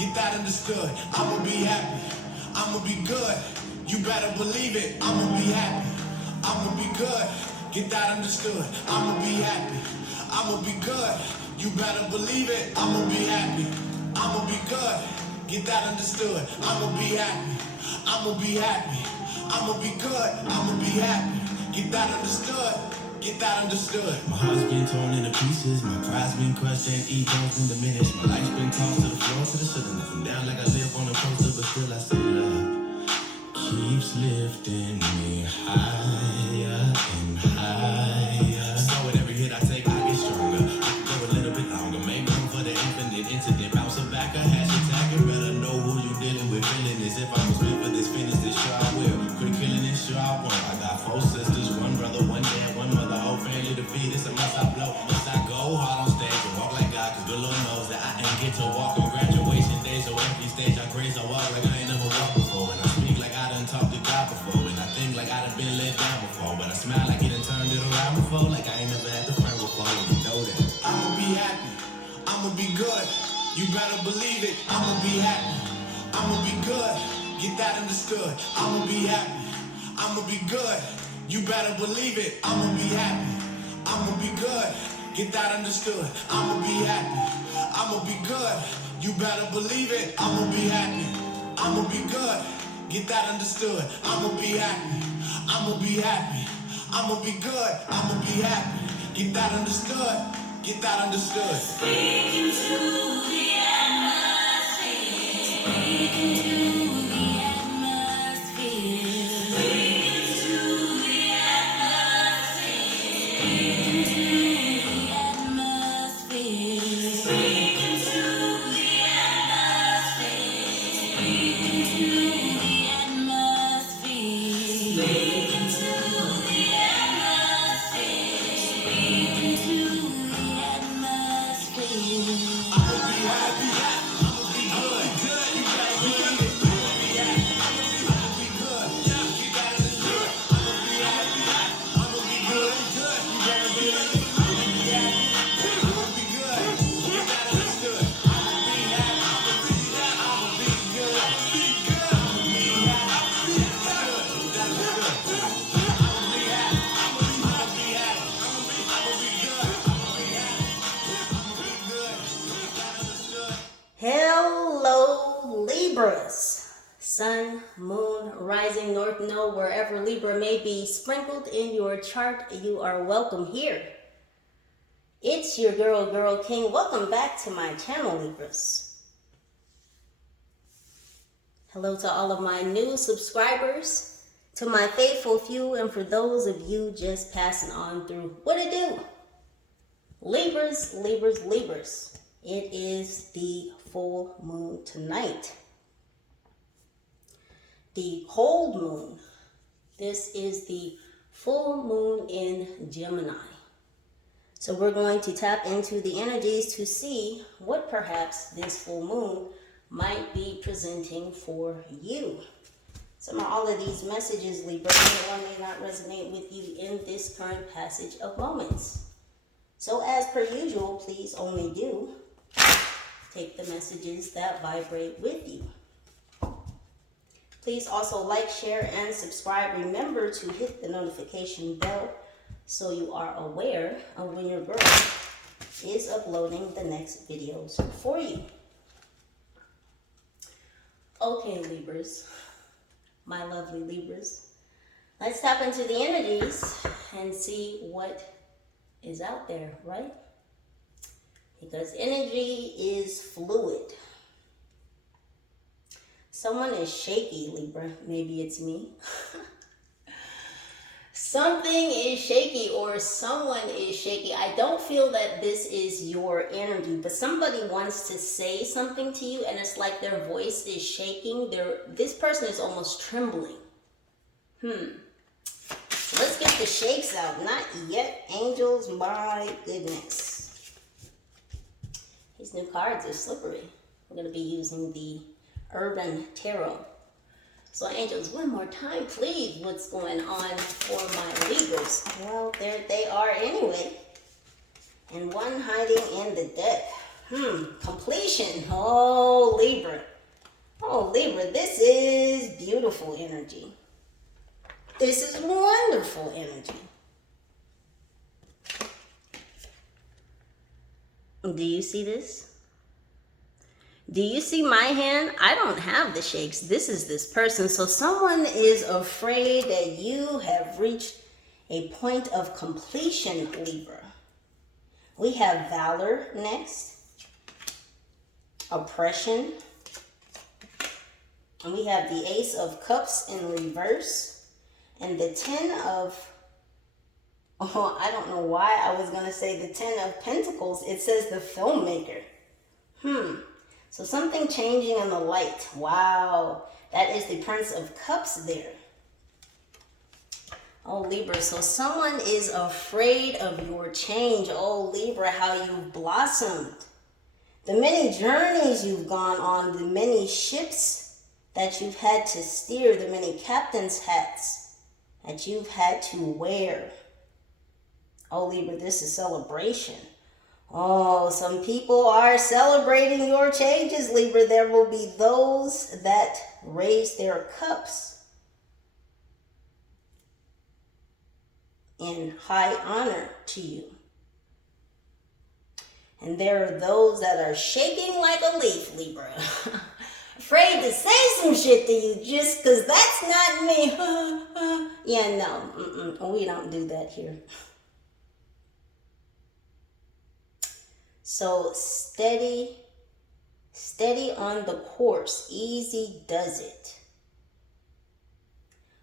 get that understood. I'ma be happy, I'ma be good. You better believe it, I'ma be happy, I'ma be good. Get that understood. I'ma be happy, I'ma be good. You better believe it, I'ma be happy, I'ma be good. Get that understood. I'ma be happy, I'ma be happy, I'ma be good. I'ma be happy. Get that understood. Get that understood. My heart's been torn into pieces. My pride's been crushed and egos been diminished. My life's been tossed to the floor, to the ceiling. Nothing down like I live on a coaster, but still I say love keeps lifting me higher and higher. So with every hit I take, I get stronger. I can go a little bit longer. Make room for the infinite incident. Bounce it back, a hash attack. You better know who you dealing with. Feeling this. If I was meant for this, finish this, sure I will. Quit killing this, sure I won't. I got 4 sisters, 1 brother, 1 dad, 1 mother. Whole family defeated. So must I blow? Must I go hard on stage and walk like God? Cause good Lord knows that I ain't get to walk on graduation days. So every stage I praise, I walk like I ain't never walked before. And I speak like I done talked to God before. And I think like I done been let down before. But I smile like it done turned it around before. Like I ain't never had to front before. And you know that I'ma be happy, I'ma be good. You better believe it, I'ma be happy, I'ma be good. Get that understood. I'ma be happy, I'ma be good. You better believe it, I'ma be happy, I'ma be good. Get that understood. I'ma be happy, I'ma be good. You better believe it, I'ma be happy, I'ma be good. Get that understood. I'ma be happy, I'ma be happy, I'ma be good. I'ma be happy. Get that understood. Get that understood. Speaking to the atmosphere. Speaking to the atmosphere. Speaking to the atmosphere. Speaking to the atmosphere. Speaking to the atmosphere. Speaking to the atmosphere. Speaking to the atmosphere. Speaking to the atmosphere. I'ma be happy, I'ma be good, good. You gotta believe it. I'ma be happy, I'ma be good. Yeah, you gotta understand. I'ma be happy, I'ma be good, good. You gotta believe it. I'ma be happy, I'ma be good. You gotta understand. I'ma be happy, I'ma be good. I'ma be good, I'ma be good. I'ma be happy, I'ma be good. That's good. I'ma be happy, I'ma be happy. I'ma be good. I'ma be happy, I'ma be good. That understood. Hello, Libras. Sun, moon, rising, north node, wherever Libra may be sprinkled in your chart, you are welcome here. It's your girl King. Welcome back to my channel, Libras. Hello to all of my new subscribers, to my faithful few, and for those of you just passing on through. What it do? Libras, Libras, Libras. It is the full moon tonight. The cold moon. This is the full moon in Gemini. So we're going to tap into the energies to see what perhaps this full moon might be presenting for you. Some or all of these messages, Libra, may or may not resonate with you in this current passage of moments. So as per usual, please only do take the messages that vibrate with you. Please also like, share, and subscribe. Remember to hit the notification bell so you are aware of when your girl is uploading the next videos for you. Okay, Libras, my lovely Libras, let's tap into the energies and see what is out there, right? Because energy is fluid. Someone is shaky, Libra. Maybe it's me. Something is shaky or someone is shaky. I don't feel that this is your energy, but somebody wants to say something to you and it's like their voice is shaking. This person is almost trembling. So let's get the shakes out. Not yet, angels, my goodness. These new cards are slippery. We're going to be using the Urban Tarot. So angels, one more time, please. What's going on for my Libras? Well, there they are anyway. And one hiding in the deck. Completion. Oh, Libra. Oh, Libra, this is beautiful energy. This is wonderful energy. Do you see this? Do you see my hand? I don't have the shakes. This is this person. So someone is afraid that you have reached a point of completion, Libra. We have valor next. Oppression. And we have the Ace of Cups in reverse. And the 10 of... Oh, I don't know why I was going to say the 10 of Pentacles. It says the filmmaker. So something changing in the light. Wow. That is the Prince of Cups there. Oh, Libra. So someone is afraid of your change. Oh, Libra, how you've blossomed. The many journeys you've gone on. The many ships that you've had to steer. The many captain's hats that you've had to wear. Oh, Libra, this is celebration. Oh, some people are celebrating your changes, Libra. There will be those that raise their cups in high honor to you. And there are those that are shaking like a leaf, Libra. Afraid to say some shit to you just because that's not me. Yeah, no, we don't do that here. So steady on the course. Easy does it.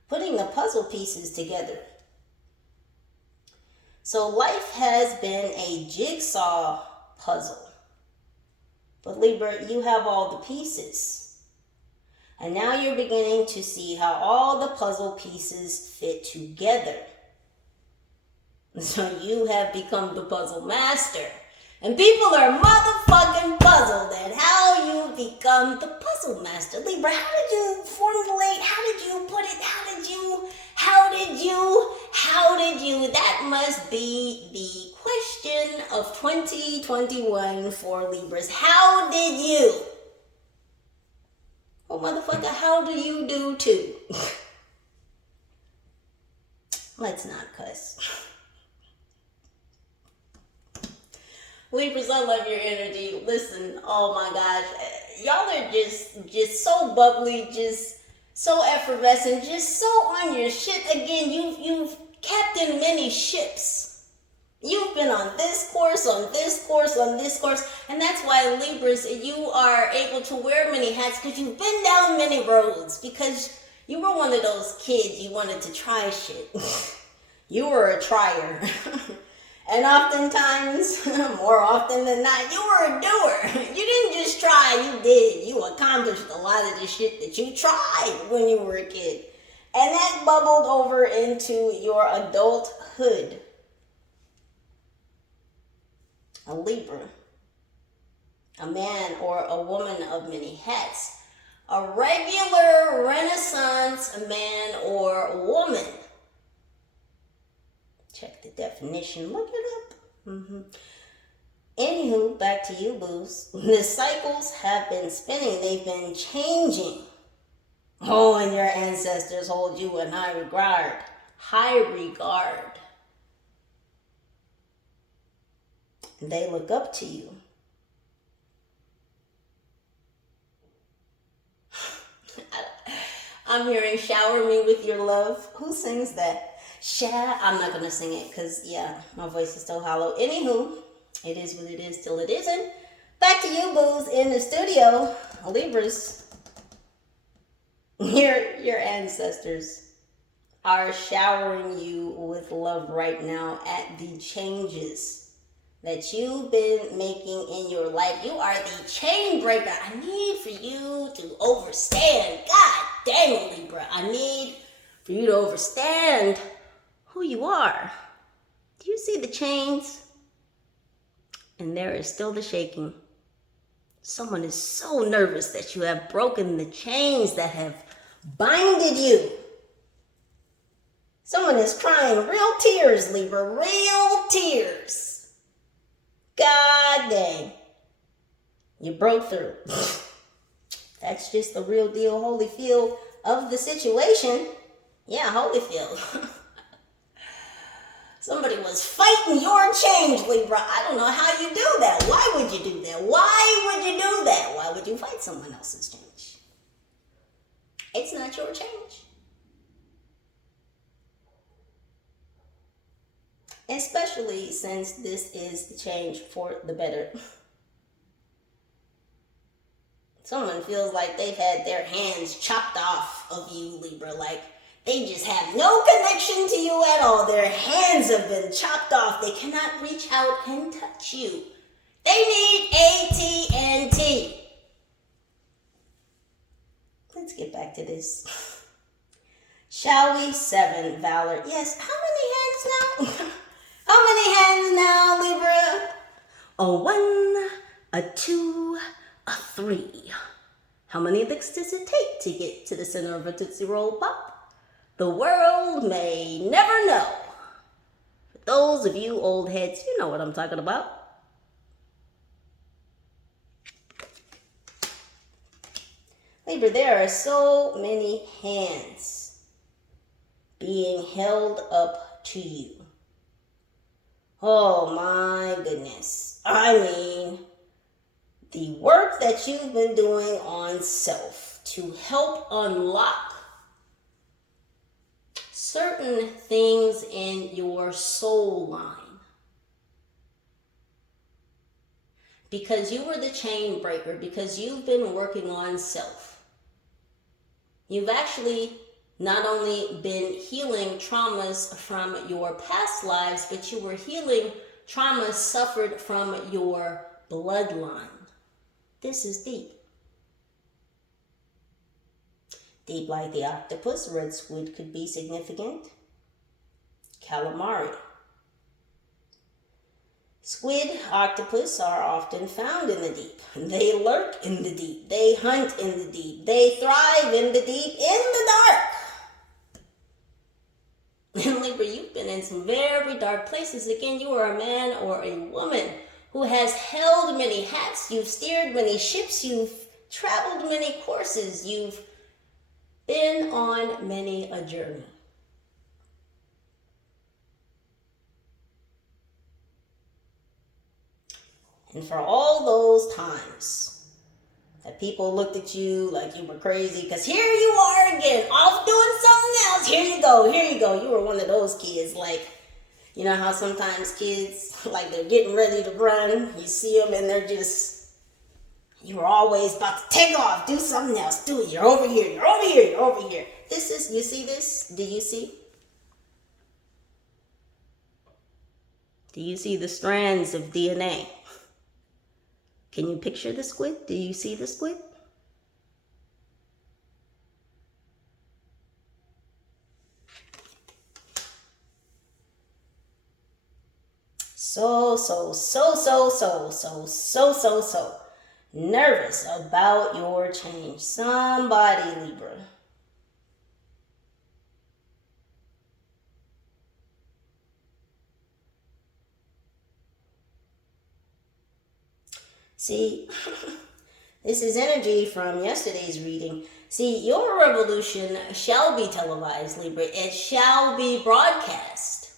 Putting the puzzle pieces together. So life has been a jigsaw puzzle. But Libra, you have all the pieces. And now you're beginning to see how all the puzzle pieces fit together. So you have become the puzzle master. And people are motherfucking puzzled at how you become the puzzle master. Libra, how did you formulate? How did you put it? How did you? That must be the question of 2021 for Libras. How did you? Oh, motherfucker, how do you do too? Let's not cuss. Libras, I love your energy. Listen, oh my gosh, y'all are just so bubbly, just so effervescent, just so on your shit. Again, you've captained many ships. You've been on this course, on this course, on this course, and that's why Libras, you are able to wear many hats because you've been down many roads. Because you were one of those kids you wanted to try shit. You were a trier. And oftentimes, more often than not, you were a doer. You didn't just try, you did. You accomplished a lot of the shit that you tried when you were a kid. And that bubbled over into your adulthood. A Libra. A man or a woman of many hats. A regular Renaissance man or woman. Check the definition. Look it up. Anywho, back to you, boos. The cycles have been spinning. They've been changing. Oh, and your ancestors hold you in high regard. High regard. They look up to you. I'm hearing shower me with your love. Who sings that? I'm not going to sing it because, yeah, my voice is still hollow. Anywho, it is what it is till it isn't. Back to you, boos, in the studio. Libras, your ancestors are showering you with love right now at the changes that you've been making in your life. You are the chain breaker. I need for you to overstand. God dang it, Libra. I need for you to overstand who you are. Do you see the chains? And there is still the shaking. Someone is so nervous that you have broken the chains that have binded you. Someone is crying real tears, Libra, real tears. God dang. You broke through. That's just the real deal Holyfield of the situation. Yeah, Holyfield. Somebody was fighting your change, Libra. I don't know how you do that. Why would you do that? Why would you do that? Why would you fight someone else's change? It's not your change. Especially since this is the change for the better. Someone feels like they've had their hands chopped off of you, Libra. Like they just have no connection to you at all. Their hands have been chopped off. They cannot reach out and touch you. They need AT&T. Let's get back to this. Shall we? 7, Valor. Yes, how many hands now? How many hands now, Libra? A 1, a 2, a 3. How many licks does it take to get to the center of a Tootsie Roll Pop? The world may never know. For those of you old heads, you know what I'm talking about. Libra, there are so many hands being held up to you. Oh my goodness. I mean, the work that you've been doing on self to help unlock certain things in your soul line. Because you were the chain breaker, because you've been working on self. You've actually not only been healing traumas from your past lives, but you were healing traumas suffered from your bloodline. This is deep. Deep like the octopus, red squid could be significant. Calamari. Squid, octopus are often found in the deep. They lurk in the deep. They hunt in the deep. They thrive in the deep, in the dark. And Libra, you've been in some very dark places. Again, you are a man or a woman who has held many hats. You've steered many ships. You've traveled many courses. You've been on many a journey. And for all those times that people looked at you like you were crazy, because here you are again, off doing something else. Here you go, here you go. You were one of those kids, like, you know how sometimes kids, like they're getting ready to run. You see them and they're just, you were always about to take off, do something else. Do it, you're over here, you're over here, you're over here. This is, you see this? Do you see? Do you see the strands of DNA? Can you picture the squid? Do you see the squid? So nervous about your change. Somebody, Libra. See, this is energy from yesterday's reading. See, your revolution shall be televised, Libra. It shall be broadcast.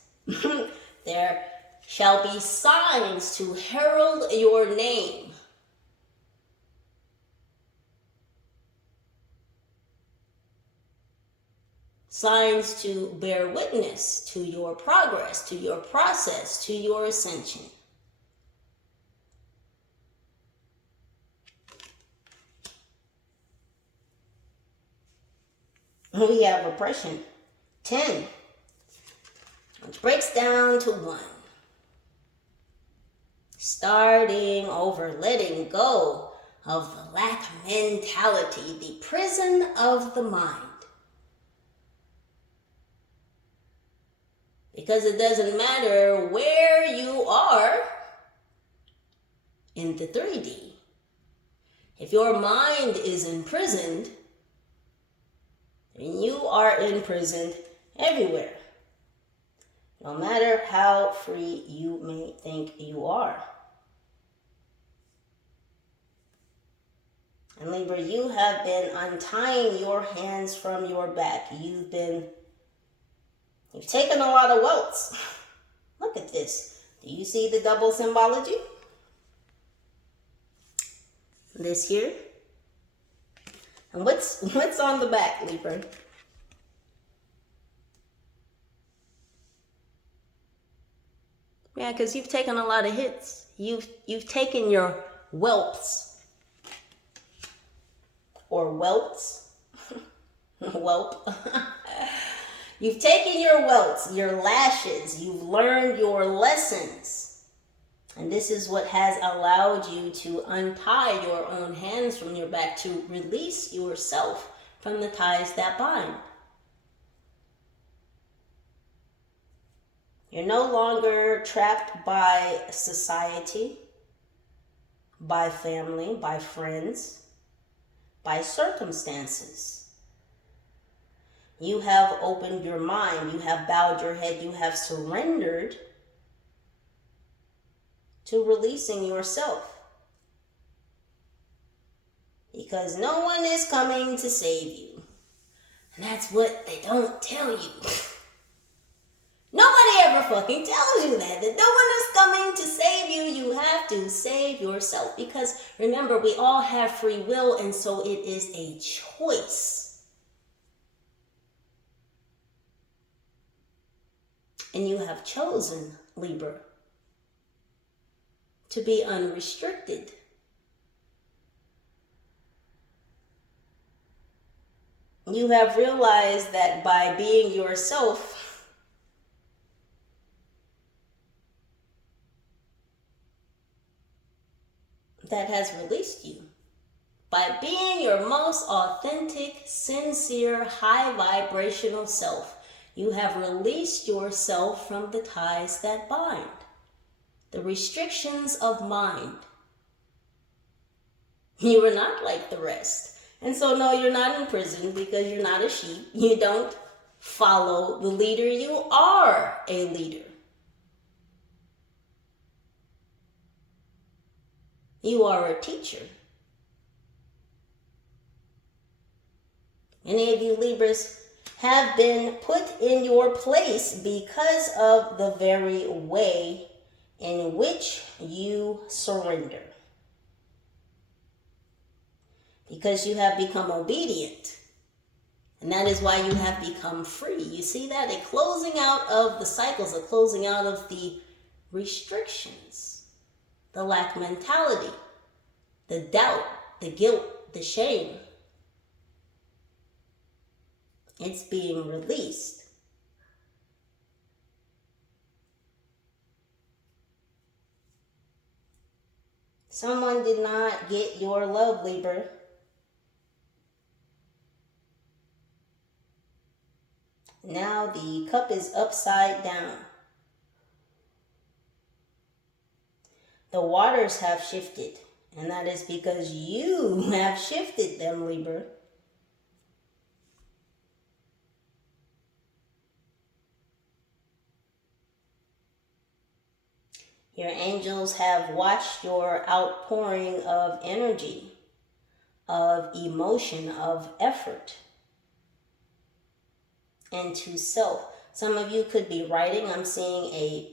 There shall be signs to herald your name. Signs to bear witness to your progress, to your process, to your ascension. We have oppression. 10, which breaks down to 1. Starting over, letting go of the lack mentality, the prison of the mind. Because it doesn't matter where you are in the 3D. If your mind is imprisoned, then you are imprisoned everywhere. No matter how free you may think you are. And Libra, you have been untying your hands from your back. You've taken a lot of welts. Look at this. Do you see the double symbology? This here. And what's on the back, Libra? Yeah, because you've taken a lot of hits. You've taken your whelps. Or welts. Whelp. You've taken your welts, your lashes. You've learned your lessons. And this is what has allowed you to untie your own hands from your back, to release yourself from the ties that bind. You're no longer trapped by society, by family, by friends, by circumstances. You have opened your mind, you have bowed your head, you have surrendered to releasing yourself. Because no one is coming to save you. And that's what they don't tell you. Nobody ever fucking tells you that no one is coming to save you. You have to save yourself. Because remember, we all have free will, and so it is a choice. And you have chosen, Libra, to be unrestricted. You have realized that by being yourself, that has released you. By being your most authentic, sincere, high vibrational self, you have released yourself from the ties that bind, the restrictions of mind. You are not like the rest. And so, no, you're not in prison because you're not a sheep. You don't follow the leader. You are a leader. You are a teacher. Many of you Libras have been put in your place because of the very way in which you surrender. Because you have become obedient. And that is why you have become free. You see that? A closing out of the cycles, a closing out of the restrictions, the lack mentality, the doubt, the guilt, the shame. It's being released. Someone did not get your love, Libra. Now the cup is upside down. The waters have shifted, and that is because you have shifted them, Libra. Your angels have watched your outpouring of energy, of emotion, of effort into self. Some of you could be writing. I'm seeing a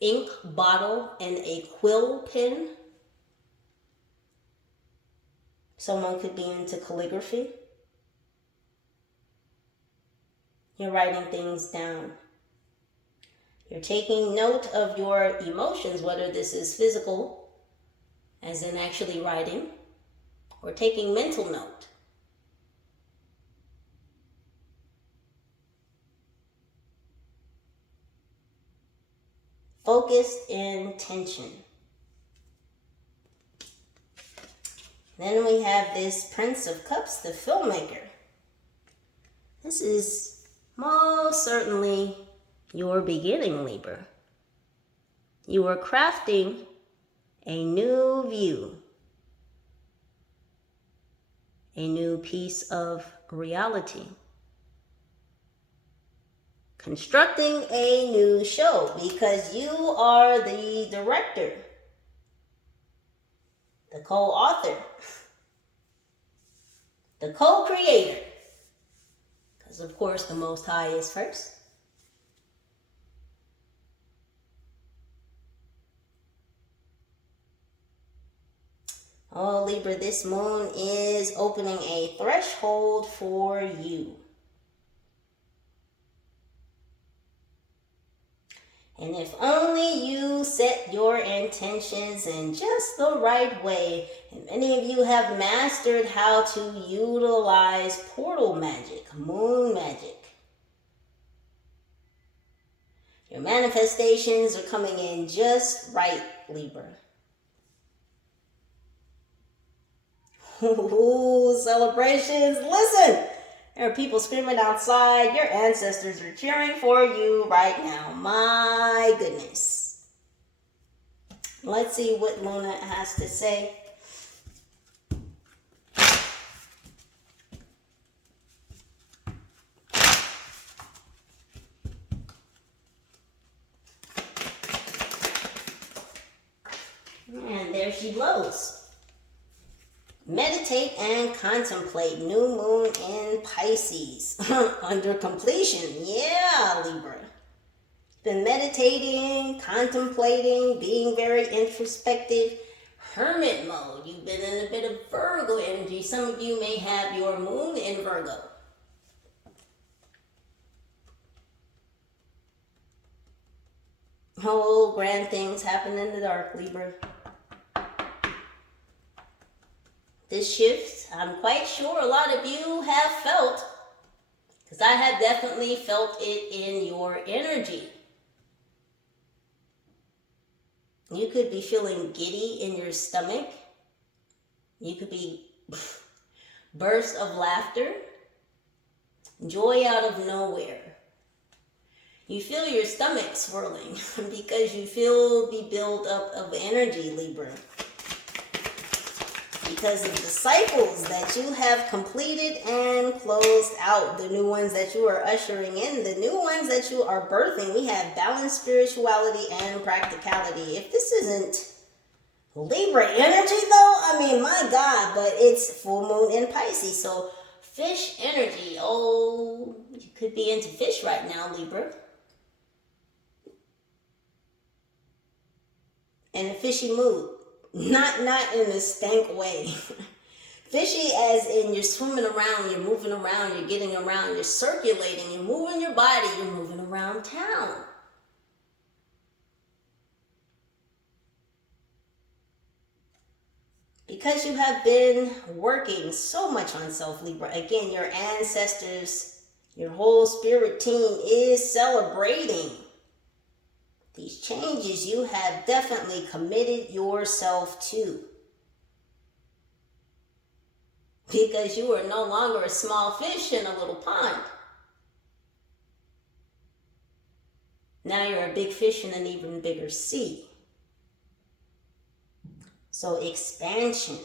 ink bottle and a quill pen. Someone could be into calligraphy. You're writing things down. You're taking note of your emotions, whether this is physical, as in actually writing, or taking mental note. Focused intention. Then we have this Prince of Cups, the filmmaker. This is most certainly your beginning, Libra. You are crafting a new view, a new piece of reality, constructing a new show because you are the director. the co-author, the co-creator, because of course the Most High is first. Oh, Libra, this moon is opening a threshold for you. And if only you set your intentions in just the right way, and many of you have mastered how to utilize portal magic, moon magic. Your manifestations are coming in just right, Libra. Ooh, celebrations. Listen, there are people screaming outside. Your ancestors are cheering for you right now. My goodness. Let's see what Luna has to say. And there she blows. Meditate and contemplate. New moon in Pisces. Under completion. Yeah, Libra. Been meditating, contemplating, being very introspective. Hermit mode. You've been in a bit of Virgo energy. Some of you may have your moon in Virgo. Oh, grand things happen in the dark, Libra. This shift, I'm quite sure a lot of you have felt, because I have definitely felt it in your energy. You could be feeling giddy in your stomach. You could be bursts of laughter, joy out of nowhere. You feel your stomach swirling because you feel the buildup of energy, Libra. Because of the cycles that you have completed and closed out, the new ones that you are ushering in, the new ones that you are birthing. We have balanced spirituality and practicality. If this isn't Libra energy though, I mean, my God, but it's full moon in Pisces. So fish energy, oh, you could be into fish right now, Libra. In a fishy mood. Not in a stank way. Fishy as in you're swimming around, you're moving around, you're getting around, you're circulating, you're moving your body, you're moving around town. Because you have been working so much on self, Libra. Again, your ancestors, your whole spirit team is celebrating these changes you have definitely committed yourself to. Because you are no longer a small fish in a little pond. Now you're a big fish in an even bigger sea. So expansion.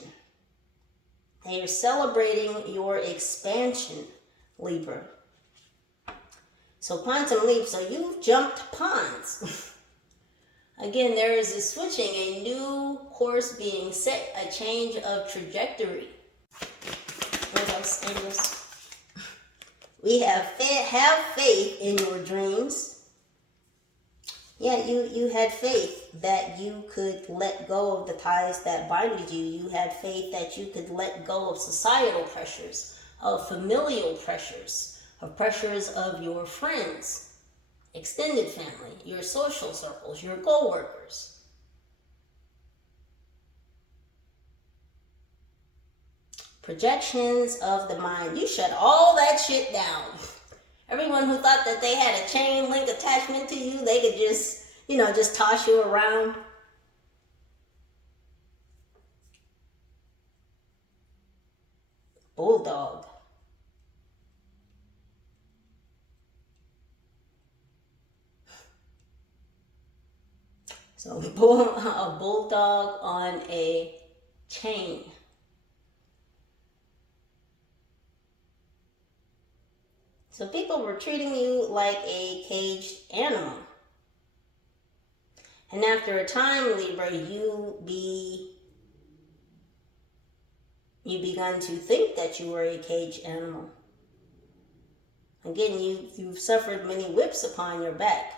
They are celebrating your expansion, Libra. So quantum leap, so you've jumped ponds. Again, there is a switching, a new course being set, a change of trajectory. What else, angels? We have faith in your dreams. Yeah, you had faith that you could let go of the ties that binded you. You had faith that you could let go of societal pressures, of familial pressures, of pressures of your friends, extended family, your social circles, your co-workers. Projections of the mind. You shut all that shit down. Everyone who thought that they had a chain link attachment to you, they could just, just toss you around. Bulldog. So a bulldog on a chain. So people were treating you like a caged animal. And after a time, Libra, you You begun to think that you were a caged animal. Again, you've suffered many whips upon your back.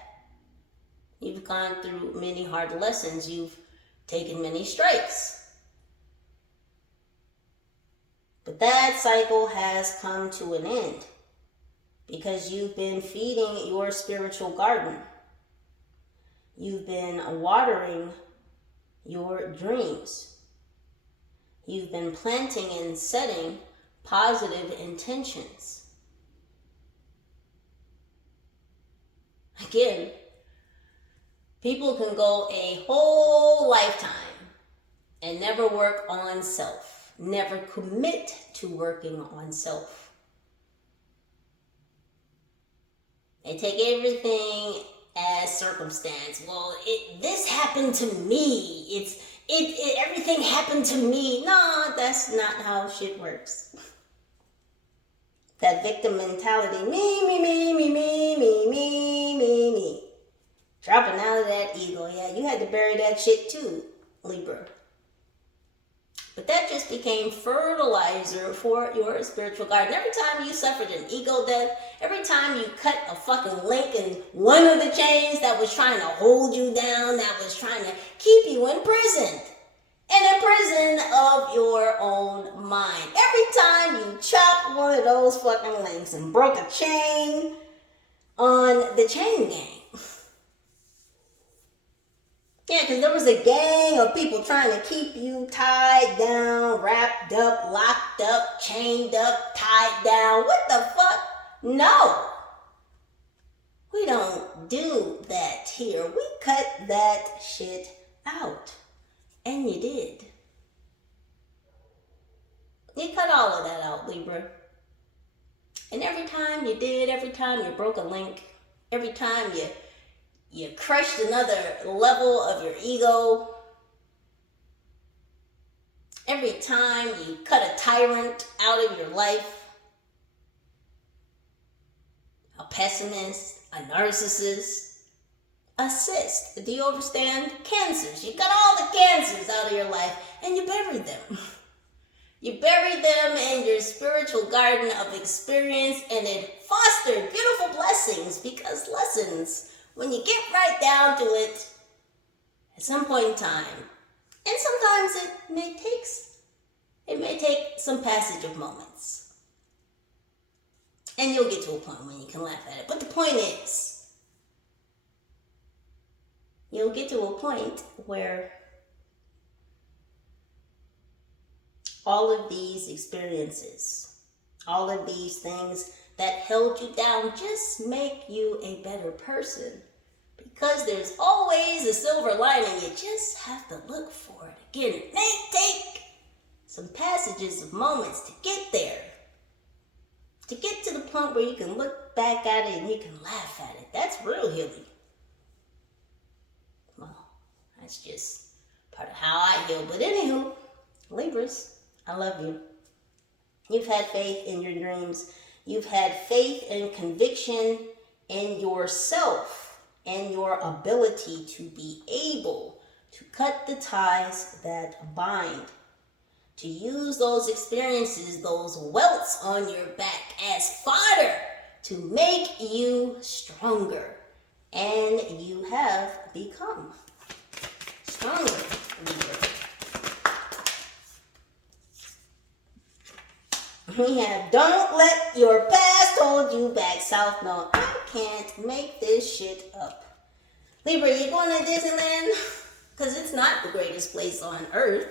You've gone through many hard lessons. You've taken many strikes. But that cycle has come to an end because you've been feeding your spiritual garden. You've been watering your dreams. You've been planting and setting positive intentions. Again, people can go a whole lifetime and never work on self, never commit to working on self. They take everything as circumstance. Well, this happened to me. Everything happened to me. No, that's not how shit works. That victim mentality, me. Dropping out of that ego. Yeah, you had to bury that shit too, Libra. But that just became fertilizer for your spiritual garden. Every time you suffered an ego death, every time you cut a fucking link in one of the chains that was trying to hold you down, that was trying to keep you imprisoned. In a prison of your own mind. Every time you chopped one of those fucking links and broke a chain on the chain gang. Yeah, because there was a gang of people trying to keep you tied down, wrapped up, locked up, chained up, tied down. What the fuck? No. We don't do that here. We cut that shit out. And you did. You cut all of that out, Libra. And every time you did, every time you broke a link, every time you crushed another level of your ego, every time you cut a tyrant out of your life, a pessimist, a narcissist, a cyst. Do you understand? Cancers. You cut all the cancers out of your life and you buried them. You buried them in your spiritual garden of experience, and it fostered beautiful blessings, because lessons, when you get right down to it, at some point in time, and sometimes it may take some passage of moments, and you'll get to a point when you can laugh at it. But the point is, you'll get to a point where all of these experiences, all of these things that held you down just make you a better person. Because there's always a silver lining. You just have to look for it. Again, it may take some passages of moments to get there. To get to the point where you can look back at it and you can laugh at it. That's real healing. Well, that's just part of how I heal. But anywho, Libras, I love you. You've had faith in your dreams. You've had faith and conviction in yourself and your ability to be able to cut the ties that bind. To use those experiences, those welts on your back as fodder to make you stronger. And you have become stronger. We have, don't let your past hold you back. South, no, I can't make this shit up. Libra, you going to Disneyland? Because it's not the greatest place on earth.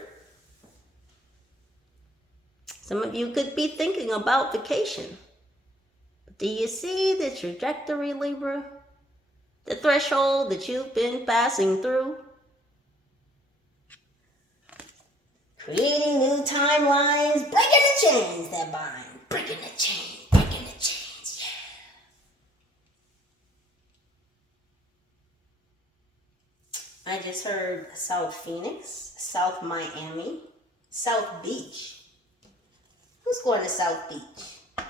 Some of you could be thinking about vacation. But do you see the trajectory, Libra? The threshold that you've been passing through? Creating new timelines, breaking the chains that bind. Breaking the chains, yeah. I just heard South Phoenix, South Miami, South Beach. Who's going to South Beach?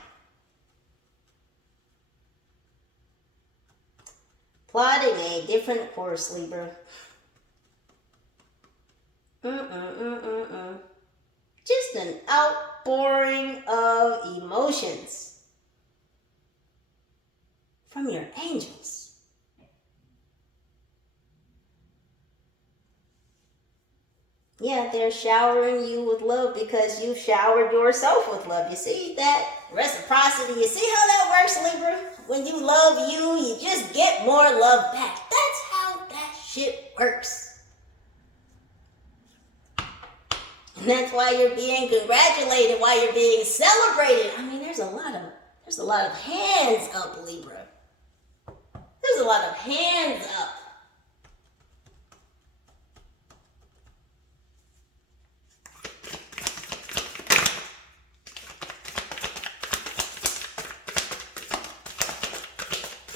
Plotting a different course, Libra. Just an out outpouring of emotions from your angels. Yeah, they're showering you with love because you've showered yourself with love. You see that reciprocity? You see how that works, Libra? When you love you, you just get more love back. That's how that shit works. And that's why you're being congratulated, why you're being celebrated. I mean, there's a lot of hands up, Libra. There's a lot of hands up.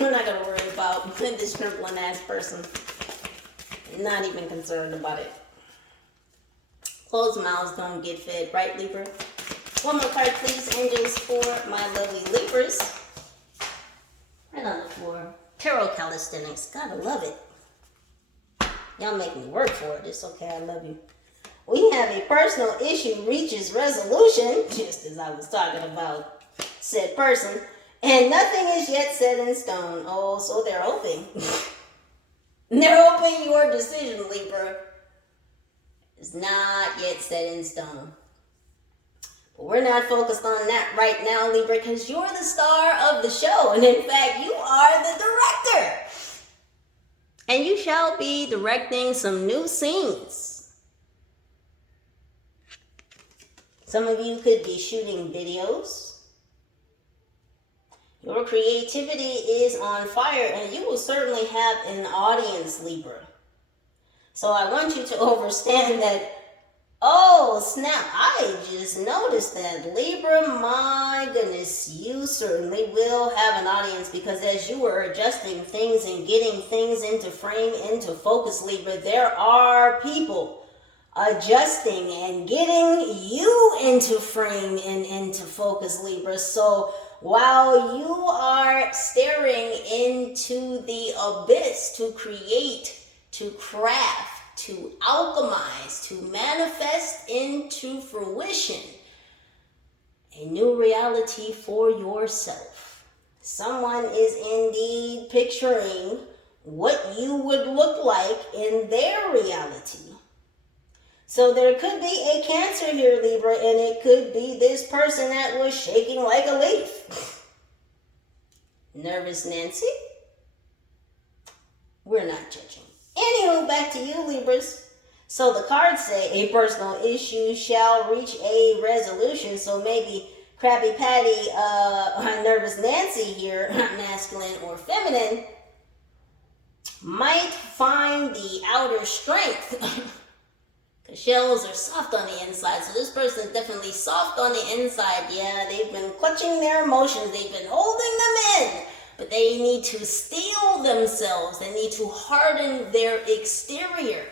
We're not going to worry about this crippling ass person. Not even concerned about it. Closed mouths don't get fed, right, Libra? One more card, please, angels, for my lovely Libras. Right on the floor. Tarot calisthenics. Gotta love it. Y'all make me work for it. It's okay, I love you. We have a personal issue reaches resolution, just as I was talking about said person. And nothing is yet set in stone. Oh, so they're hoping. They're hoping your decision, Libra, is not yet set in stone. But we're not focused on that right now, Libra, because you're the star of the show. And in fact, you are the director. And you shall be directing some new scenes. Some of you could be shooting videos. Your creativity is on fire, and you will certainly have an audience, Libra. So I want you to understand that, oh snap, I just noticed that, Libra, my goodness, you certainly will have an audience, because as you are adjusting things and getting things into frame, into focus, Libra, there are people adjusting and getting you into frame and into focus, Libra. So while you are staring into the abyss to create, to craft, to alchemize, to manifest into fruition a new reality for yourself, someone is indeed picturing what you would look like in their reality. So there could be a Cancer here, Libra, and it could be this person that was shaking like a leaf. Nervous Nancy? We're not judging. Anywho, back to you, Libras. So the cards say a personal issue shall reach a resolution. So maybe Krabby Patty, Nervous Nancy here, masculine or feminine, might find the outer strength. The shells are soft on the inside, so this person is definitely soft on the inside. Yeah, they've been clutching their emotions. They've been holding them in, but they need to steel themselves. They need to harden their exterior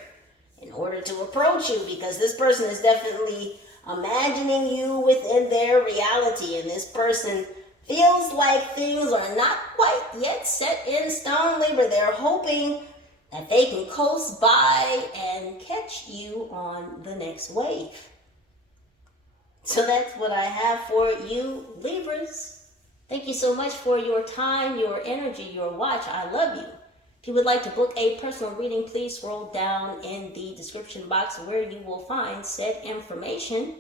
in order to approach you, because this person is definitely imagining you within their reality, and this person feels like things are not quite yet set in stone, Libra. They're hoping that they can coast by and catch you on the next wave. So that's what I have for you, Libras. Thank you so much for your time, your energy, your watch. I love you. If you would like to book a personal reading, please scroll down in the description box where you will find said information.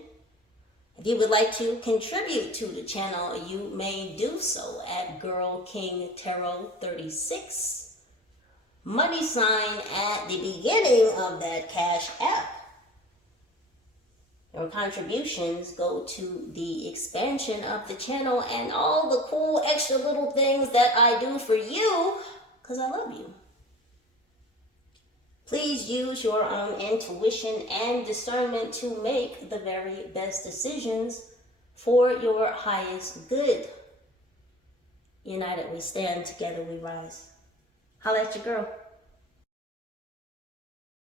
If you would like to contribute to the channel, you may do so at GYRL KYNG TAROT 36. Money sign at the beginning of that Cash App. Your contributions go to the expansion of the channel and all the cool extra little things that I do for you, because I love you. Please use your own intuition and discernment to make the very best decisions for your highest good. United we stand, together we rise. Holla at your girl.